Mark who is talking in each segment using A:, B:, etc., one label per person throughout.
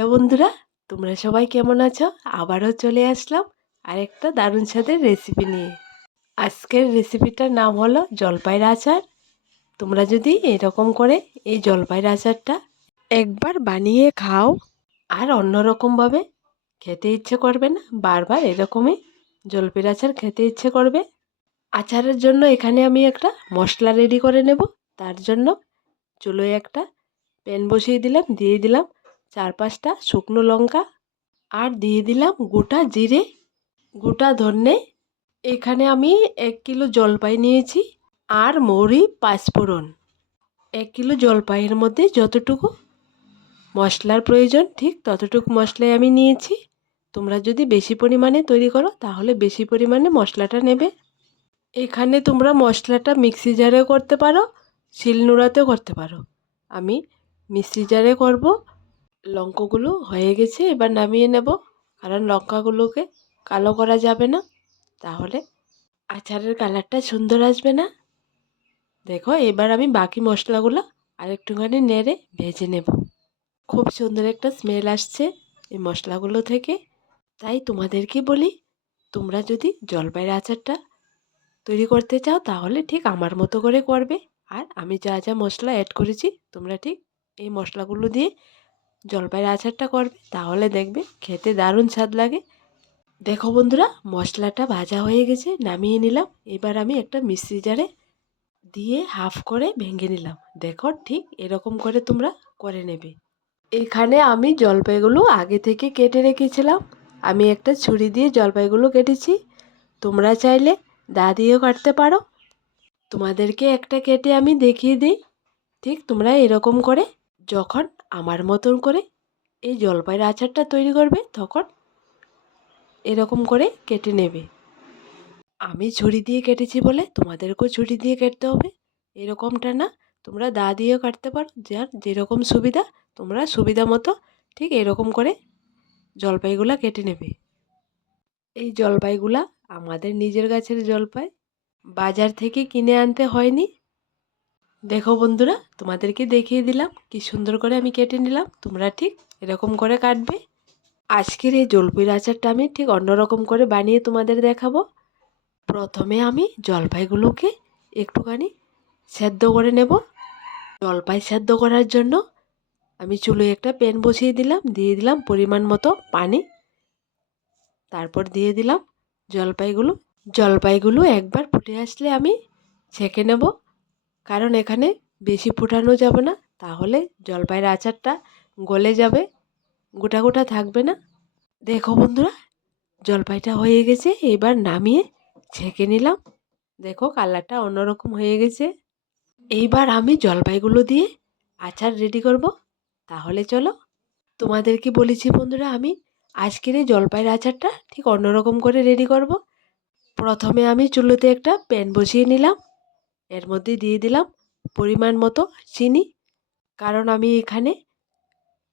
A: Hello বন্ধুরা, তোমরা সবাই কেমন আছো? আবারও চলে আসলাম আরেকটা দারুণ স্বাদের রেসিপি নিয়ে। আজকের রেসিপিটার নাম হলো জলপাইয়ের আচার। তোমরা যদি এরকম করে এই জলপাইয়ের আচারটা একবার বানিয়ে খাও আর অন্যরকমভাবে খেতে ইচ্ছে করবে না, বারবার এরকমই জলপাইয়ের আচার খেতে ইচ্ছে করবে, আচারের জন্য এখানে আমি একটা মশলা রেডি করে নেব। তার জন্য চুলোয় একটা প্যান বসিয়ে দিলাম, দিয়ে দিলাম। চার পাঁচটা শুকনো লঙ্কা আর দিয়ে দিলাম গোটা জিরে, গোটা ধনে। এখানে আমি এক কিলো জলপাই নিয়েছি আর মৌরি পাঁচফোড়ন। এক কিলো জলপাইয়ের মধ্যে যতটুকু মশলার প্রয়োজন ঠিক ততটুকু মশলাই আমি নিয়েছি। তোমরা যদি বেশি পরিমাণে তৈরি করো তাহলে বেশি পরিমাণে মশলাটা নেবে। এখানে তোমরা মশলাটা মিক্সি জারেও করতে পারো, শিলনোড়াতেও করতে পারো। আমি মিক্সি জারে করব লঙ্কাগুলো হয়ে গেছে, এবার নামিয়ে নেব। কারণ লঙ্কাগুলোকে কালো করা যাবে না, তাহলে আচারের কালারটা সুন্দর আসবে না। দেখো, এবার আমি বাকি মশলাগুলো আরেকটুখানি নেড়ে ভেজে নেব। খুব সুন্দর একটা স্মেল আসছে এই মশলাগুলো থেকে। তাই তোমাদেরকে বলি, তোমরা যদি জলপাইয়ের আচারটা তৈরি করতে চাও, তাহলে ঠিক আমার মতো করে করবে। আর আমি যা যা মশলা অ্যাড করেছি, তোমরা ঠিক এই মশলাগুলো দিয়ে জলপাইয়ের আচারটা করবে, তাহলে দেখবে খেতে দারুণ স্বাদ লাগে। দেখো বন্ধুরা, মশলাটা ভাজা হয়ে গেছে, নামিয়ে নিলাম। এবার আমি একটা মিক্সি জারে দিয়ে হাফ করে ভেঙে নিলাম। দেখো ঠিক এরকম করে তোমরা করে নেবে। এখানে আমি জলপাইগুলো আগে থেকে কেটে রেখেছিলাম। আমি একটা ছুরি দিয়ে জলপাইগুলো কেটেছি। তোমরা চাইলে দা দিয়েও কাটতে পারো। তোমাদেরকে একটা কেটে আমি দেখিয়ে দিই। ঠিক তোমরা এরকম করে যখন আমার মতন করে এই জলপাইয়ের আচারটা তৈরি করবে তখন এরকম করে কেটে নেবে। আমি ছুরি দিয়ে কেটেছি বলে তোমাদেরকেও ছুরি দিয়ে কেটতে হবে। এরকমটা না, তোমরা দা দিয়েও কাটতে পারো। যার যেরকম সুবিধা, তোমরা সুবিধা মতো ঠিক এরকম করে জলপাইগুলা কেটে নেবে। এই জলপাইগুলা আমাদের নিজের গাছের জলপাই। বাজার থেকে কিনে আনতে হয়নি। দেখো বন্ধুরা, তোমাদেরকে দেখিয়ে দিলাম কি সুন্দর করে আমি কেটে নিলাম। তোমরা ঠিক এরকম করে কাটবে। আজকের এই জলপির আচারটা আমি ঠিক অন্যরকম করে বানিয়ে তোমাদের দেখাবো। প্রথমে আমি জলপাইগুলোকে একটুখানি সেদ্ধ করে নেব। জলপাই সেদ্ধ করার জন্য আমি চুলোয় একটা প্যান বসিয়ে দিলাম, দিয়ে দিলাম পরিমাণ মতো পানি। তারপর দিয়ে দিলাম জলপাইগুলো। জলপাইগুলো একবার ফুটে আসলে আমি ছেঁকে নেব। কারণ এখানে বেশি ফুটানো যাবে না, তাহলে জলপাইয়ের আচারটা গলে যাবে, গোটা গোটা থাকবে না। দেখো বন্ধুরা, জলপাইটা হয়ে গেছে, এবার নামিয়ে ছেঁকে নিলাম। দেখো কালারটা অন্যরকম হয়ে গেছে। এইবার আমি জলপাইগুলো দিয়ে আচার রেডি করব। তাহলে চলো তোমাদেরকে বলেছি বন্ধুরা, আমি আজকের এই জলপাইয়ের আচারটা ঠিক অন্যরকম করে রেডি করব। প্রথমে আমি চুলোতে একটা প্যান বসিয়ে নিলাম। এর মধ্যে দিয়ে দিলাম পরিমাণ মতো চিনি। কারণ আমি এখানে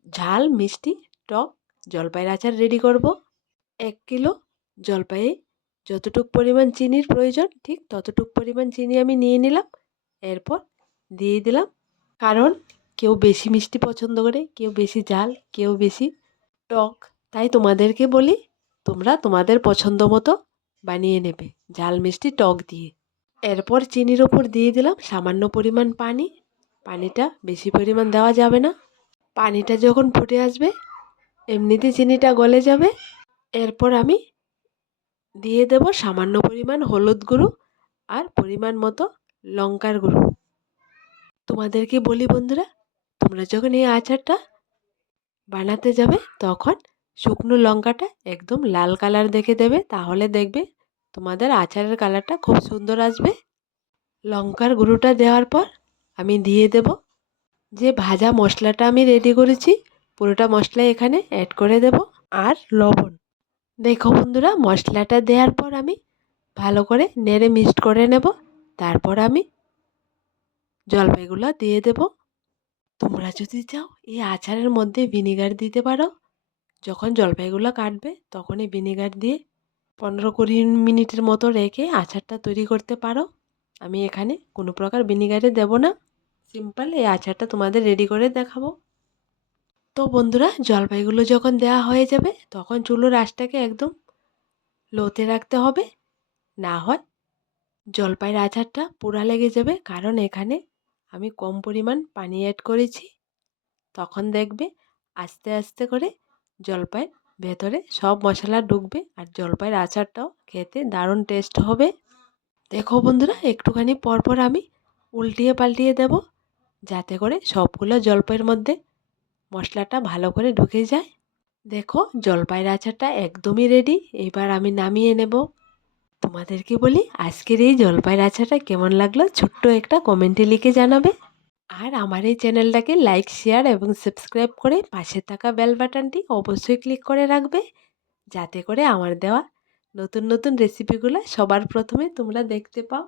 A: ঝাল, মিষ্টি, টক, জলপাইয়ের আচার রেডি করব। এক কিলো জলপাইয়ে যতটুক পরিমাণ চিনির প্রয়োজন, ঠিক ততটুক পরিমাণ চিনি আমি নিয়ে নিলাম। এরপর দিয়ে দিলাম কারণ কেউ বেশি মিষ্টি পছন্দ করে, কেউ বেশি ঝাল, কেউ বেশি টক, তাই তোমাদেরকে বলি তোমরা তোমাদের পছন্দ মতো বানিয়ে নেবে ঝাল, মিষ্টি, টক দিয়ে। এরপর চিনির ওপর দিয়ে দিলাম সামান্য পরিমাণ পানি। পানিটা বেশি পরিমাণ দেওয়া যাবে না। পানিটা যখন ফুটে আসবে এমনিতে চিনিটা গলে যাবে। এরপর আমি দিয়ে দেব সামান্য পরিমাণ হলুদ গুঁড়ো আর পরিমাণ মতো লঙ্কার গুঁড়ো। তোমাদেরকে বলি বন্ধুরা, তোমরা যখন এই আচারটা বানাতে যাবে, তখন শুকনো লঙ্কাটা একদম লাল কালার দেখে দেবে, তাহলে দেখবে তোমাদের আচারের কালারটা খুব সুন্দর আসবে। লঙ্কার গুঁড়োটা দেওয়ার পর আমি দিয়ে দেব। যে ভাজা মশলাটা আমি রেডি করেছি, পুরোটা মশলা এখানে অ্যাড করে দেব আর লবণ। দেখো বন্ধুরা, মশলাটা দেওয়ার পর আমি ভালো করে নেড়ে মিক্সড করে নেব। তারপর আমি জলপাইগুলো দিয়ে দেব। তোমরা যদি চাও, এই আচারের মধ্যে ভিনিগার দিতে পারো। যখন জলপাইগুলো কাটবে, তখনই ভিনিগার দিয়ে পনেরো কুড়ি মিনিটের মতো রেখে আচারটা তৈরি করতে পারো। আমি এখানে কোনো প্রকার ভিনিগারে দেব না। সিম্পল এই আচারটা তোমাদের রেডি করে দেখাবো। তো বন্ধুরা, জলপাইগুলো যখন দেওয়া হয়ে যাবে, তখন চুলোর আঁচটাকে একদম লোতে রাখতে হবে। না হয় জলপাইয়ের আচারটা পোড়া লেগে যাবে, কারণ এখানে আমি কম পরিমাণ পানি অ্যাড করেছি। তখন দেখবে আস্তে আস্তে করে জলপাইয়ের ভেতরে সব মশলা ঢুকবে আর জলপাইয়ের আচারটাও খেতে দারুণ টেস্ট হবে। দেখো বন্ধুরা, একটুখানি পরপর আমি উল্টিয়ে পাল্টিয়ে দেব যাতে করে সবগুলো জলপাইয়ের মধ্যে মশলাটা ভালো করে ঢুকে যায়। দেখো, জলপাইয়ের আচারটা একদমই রেডি এবার আমি নামিয়ে নেব। তোমাদেরকে বলি, আজকের এই জলপাইয়ের আচারটা কেমন লাগল? ছোট্ট একটা কমেন্টে লিখে জানাবে। আর আমার এই চ্যানেলটাকে লাইক, শেয়ার এবং সাবস্ক্রাইব করে পাশে থাকা বেল বাটনটি অবশ্যই ক্লিক করে রাখবে। যাতে করে আমার দেওয়া নতুন নতুন রেসিপিগুলো সবার প্রথমে তোমরা দেখতে পাও।